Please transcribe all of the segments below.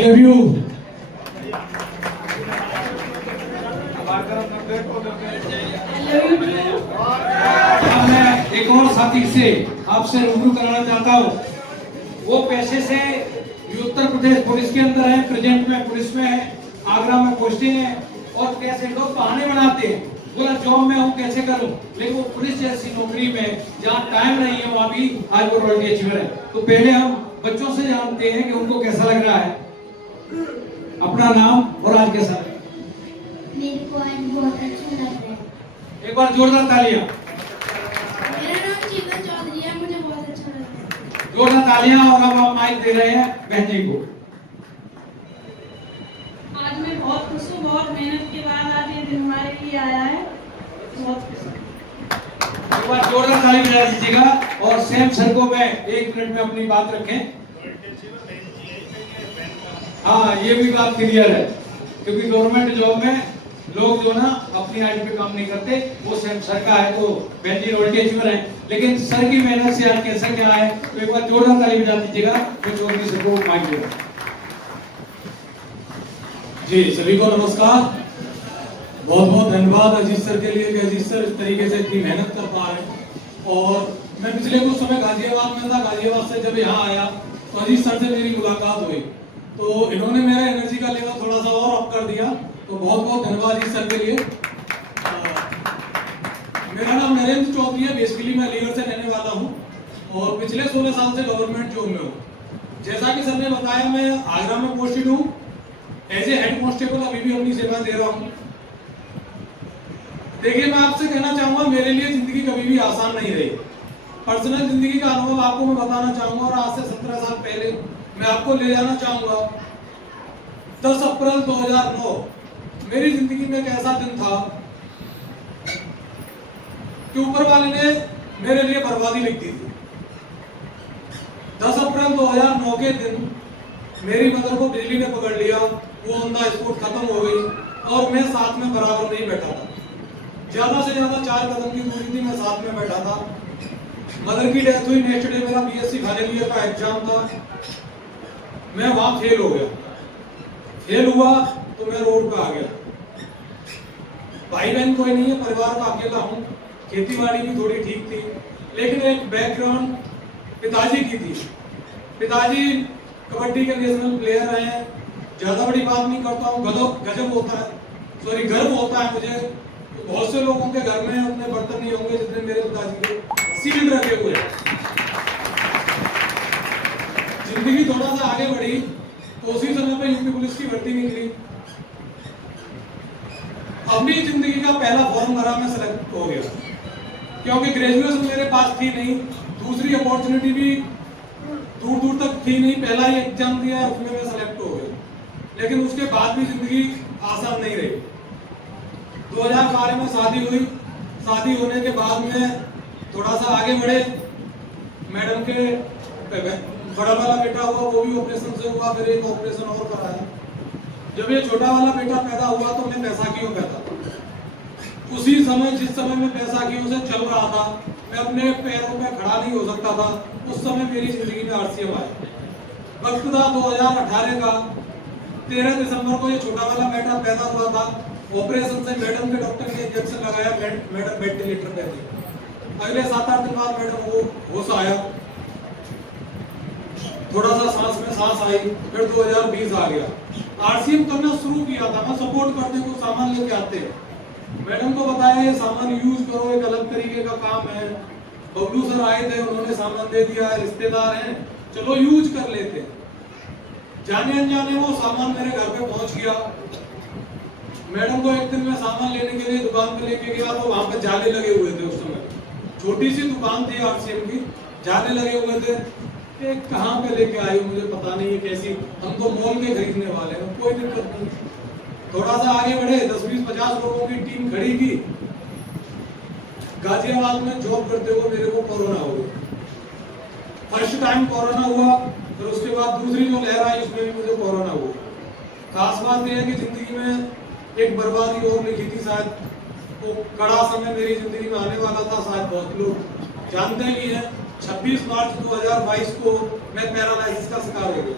I love you. मैं एक और साथी से आपसे रूबरू कराना चाहता हूँ। वो पैसे से उत्तर प्रदेश पुलिस के अंदर है, प्रेजेंट में पुलिस में है, आगरा में पोस्टिंग है, और कैसे लोग बहाने बनाते हैं, बोला जॉब में हूँ कैसे करूँ, लेकिन वो पुलिस जैसी नौकरी में जहाँ टाइम नहीं है वहाँ भी आज वो रॉयल्टी अचीवर है। तो पहले हम बच्चों से जानते हैं कि उनको कैसा लग रहा है, अपना नाम और आज कैसा लग रहा है। मेरे को आज बहुत अच्छा लग रहा है। एक बार जोरदार तालियां। मेरा नाम चेतन चौधरी है, मुझे बहुत अच्छा लग रहा है। जोरदार तालियां। और अब हम माइक दे रहे हैं बहन जी को। आज मैं बहुत खुश हूँ, बहुत मेहनत के बाद आज ये दिन हमारे लिए आया है, बहुत खुश हूँ। एक बार जोरदार ताली बजा दीजिएगा। और सेम सर को मैं 1 मिनट में अपनी बात रखें। हाँ, ये भी बात क्लियर है, क्योंकि गवर्नमेंट जॉब में लोग जो ना अपनी आईडी पे काम नहीं करते, वो सेम सर का है, तो बहन जी रॉयल्टी अचीवर है, लेकिन सर की मेहनत से आज कैसा क्या है, तो एक बार जोरदार ताली बजा दीजिएगा। तो चौधरी सर को माइक दे। जी सभी को नमस्कार। बहुत बहुत धन्यवाद अजीत सर के लिए कि अजीत सर इस तरीके से इतनी मेहनत कर पा रहे हैं। और मैं पिछले कुछ समय गाजियाबाद में था, गाजियाबाद से जब यहाँ आया तो अजीत सर से मेरी मुलाकात हुई, तो इन्होंने मेरा एनर्जी का लेवल थोड़ा सा और अप कर दिया, तो बहुत बहुत धन्यवाद अजीत सर के लिए। मेरा नाम नरेंद्र चौधरी है, बेसिकली मैं अलीगढ़ से रहने वाला हूँ और पिछले 16 साल से गवर्नमेंट जॉब में हूँ। जैसा कि सर ने बताया, मैं आगरा में पोस्टेड हूँ एज ए हेड कांस्टेबल, अभी भी अपनी सेवा दे रहा हूँ। देखिए, मैं आपसे कहना चाहूंगा, मेरे लिए जिंदगी कभी भी आसान नहीं रही। पर्सनल जिंदगी का अनुभव आपको मैं बताना चाहूंगा, और आज से 17 साल पहले मैं आपको ले जाना चाहूंगा। 10 अप्रैल 2009 मेरी जिंदगी में एक ऐसा दिन था कि ऊपर वाले ने मेरे लिए बर्बादी लिख दी थी। 10 अप्रैल 2009 के दिन मेरी मदर को बिजली ने पकड़ लिया, वो ऑन द स्पॉट खत्म हो गई, और मैं साथ में बराबर नहीं बैठा था। ज्यादा से ज्यादा 4 कदम की दूरी थी, मैं साथ में बैठा था। मदर की डेथ हुई, नेक्स्ट डे मेरा बीएससी फाइनल ईयर का एग्जाम था, मैं वहां फेल हो गया। फेल हुआ तो मैं रोड पे आ गया। भाई बहन कोई नहीं है, परिवार का अकेला हूँ, खेती बाड़ी भी थोड़ी ठीक थी, लेकिन एक बैकग्राउंड पिताजी की थी। पिताजी कबड्डी के नेशनल प्लेयर रहे हैं। ज्यादा बड़ी बात नहीं करता हूँ, गजब होता है, सॉरी गर्व होता है मुझे। तो बहुत से लोगों के घर में उतने बर्तन नहीं होंगे जितने मेरे पिताजी के सील्ड रखे हुए हैं। जिंदगी थोड़ा सा आगे बढ़ी तो उसी समय पे यूपी पुलिस की भर्ती निकली। अपनी जिंदगी का पहला फॉर्म भरा, मैं सेलेक्ट हो गया, क्योंकि ग्रेजुएशन मेरे पास थी नहीं, दूसरी अपॉर्चुनिटी भी दूर दूर तक थी नहीं। पहला ही एग्जाम दिया, उसमें मैं सेलेक्ट हो गया, लेकिन उसके बाद भी जिंदगी आसान नहीं रही। 2012 में शादी हुई। शादी होने के बाद में थोड़ा सा आगे बढ़े, मैडम के बड़ा वाला बेटा हुआ, वो भी ऑपरेशन से हुआ, फिर एक ऑपरेशन और कराया। जब ये छोटा वाला बेटा पैदा हुआ तो मैं बैसाखियों में था। उसी समय, जिस समय मैं बैसाखियों से चल रहा था, मैं अपने पैरों पे खड़ा नहीं हो सकता था, उस समय मेरी जिंदगी में आरसीएम आया। वक्त था 2018 का, 13 दिसंबर को ये छोटा वाला बेटा पैदा हुआ था। ऑपरेशन से मैडम के डॉक्टर ने इंजेक्शन लगाया, मैडम वेंटिलेटर पे थी। अगले 7-8 दिन बाद मैडम को होश आया, थोड़ा सा सांस में सांस आई, फिर 2020 आ गया। आरसीएम करना शुरू किया था, मैं सपोर्ट करने को सामान लेके आते हैं, मैडम को बताया ये सामान यूज करो, एक अलग तरीके का काम है। बबलू सर आए थे, उन्होंने सामान दे दिया, रिश्तेदार हैं, चलो यूज कर लेते। जाने अनजाने वो सामान मेरे घर पे पहुंच गया। मैडम को एक दिन मैं सामान लेने के लिए दुकान पे लेके गया, तो वहां पे जाले लगे हुए थे। उस समय छोटी सी दुकान थी आरसीएम की, जाले लगे हुए थे। कहाँ पे लेके आई मुझे पता नहीं है कैसी, हम तो मॉल के खरीदने वाले हैं, कोई दिक्कत नहीं। थोड़ा सा आगे बढ़े, 10-20-50 लोगों की टीम खड़ी की। गाजियाबाद में जॉब करते हुए मेरे को कोरोना हो गया। फर्स्ट टाइम कोरोना हुआ, फिर उसके बाद दूसरी जो लहर आई उसमें भी मुझे कोरोना हुआ। खास बात यह है कि जिंदगी में एक बर्बादी और लिखी थी, शायद वो कड़ा समय मेरी जिंदगी में आने वाला था, शायद बहुत लोग जानते भी हैं। 26 मार्च 2022 को मैं पैरालाइसिस का शिकार हो गया।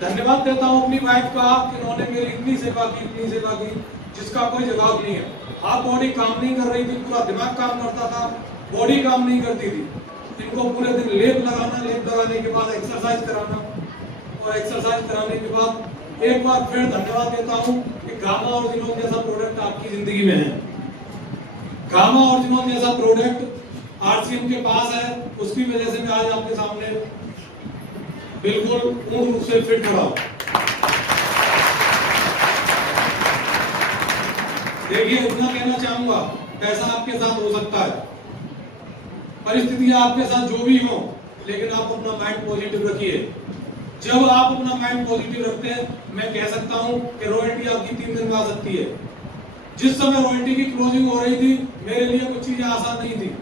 धन्यवाद देता हूँ अपनी वाइफ का कि उन्होंने मेरी इतनी सेवा की जिसका कोई जवाब नहीं है। हाँ, बॉडी काम नहीं कर रही थी, पूरा दिमाग काम करता था, बॉडी काम नहीं करती थी। इनको पूरे दिन लेप लगाने के बाद एक्सरसाइज कराना, और एक्सरसाइज कराने के बाद एक बार फिर धन्यवाद देता हूँ कि गामा ऑर्जिनोन जैसा प्रोडक्ट आपकी जिंदगी में है। गामा ऑर्जिनोन जैसा प्रोडक्ट आरसीएम के पास है, उसकी वजह से मैं आज आपके सामने बिल्कुल पूर्ण रूप से फिट खड़ा हूं। देखिए, इतना कहना चाहूंगा, पैसा आपके साथ हो सकता है, परिस्थितियां आपके साथ जो भी हो, लेकिन आप अपना माइंड पॉजिटिव रखिए। जब आप अपना माइंड पॉजिटिव रखते हैं, मैं कह सकता हूं कि रॉयल्टी आपकी 3 दिन में आ सकती है। जिस समय रॉयल्टी की क्लोजिंग हो रही थी, मेरे लिए कुछ चीजें आसान नहीं थी।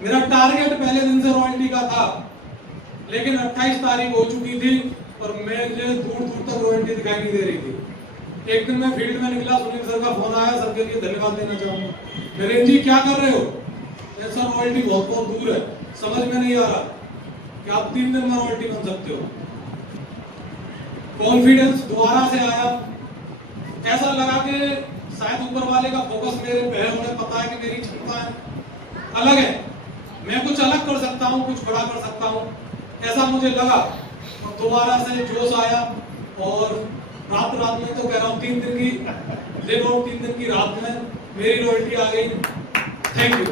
मेरा टारगेट पहले दिन से रॉयल्टी का था, लेकिन 28 तारीख हो चुकी थी और मुझे दूर दूर तक रॉयल्टी दिखाई नहीं दे रही थी। एक दिन मैं फील्ड में निकला, सुनील सर का फोन आया, सर के लिए धन्यवाद देना चाहूंगा। नरेंद्र जी क्या कर रहे हो? सर रॉयल्टी बहुत बहुत दूर है, समझ में नहीं आ रहा कि आप 3 दिन में रॉयल्टी बन सकते हो। कॉन्फिडेंस दोबारा से आया, ऐसा लगा कि शायद ऊपर वाले का फोकस मेरे पे है, उन्हें पता है कि मेरी क्षमता अलग है, मैं कुछ अलग कर सकता हूँ, कुछ बड़ा कर सकता हूँ, ऐसा मुझे लगा। और दोबारा से जोश आया और रात में तो कह रहा हूँ 3 दिन की दिन और 3 दिन की रात में मेरी रॉयल्टी आ गई। Thank you.